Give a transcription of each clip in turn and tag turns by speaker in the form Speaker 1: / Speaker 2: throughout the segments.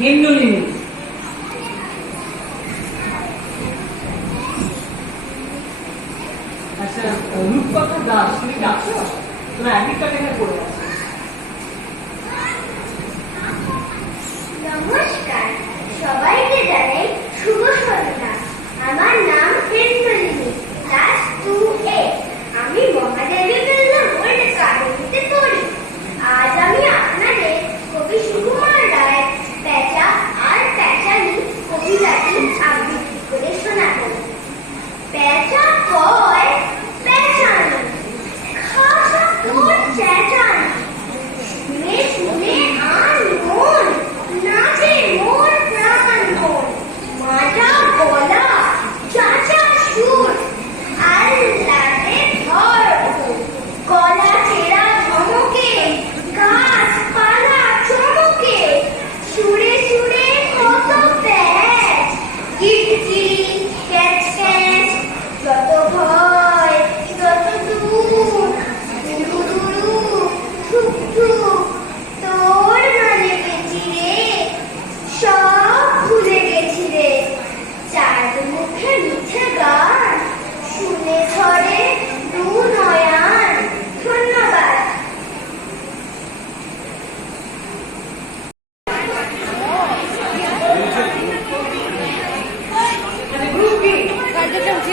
Speaker 1: Hindu news আচ্ছা রূপকথা দাস, তুমি ডাকছো? তোমার অ্যাডমিট কার্ড এখানে পড়ে আছে।
Speaker 2: নমস্কার, সবাইকে জানাই শুভ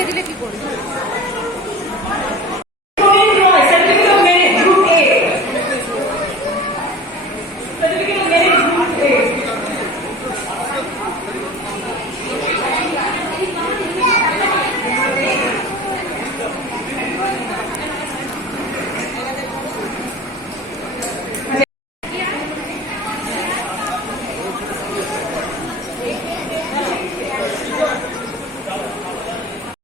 Speaker 3: দিলে কি করবি?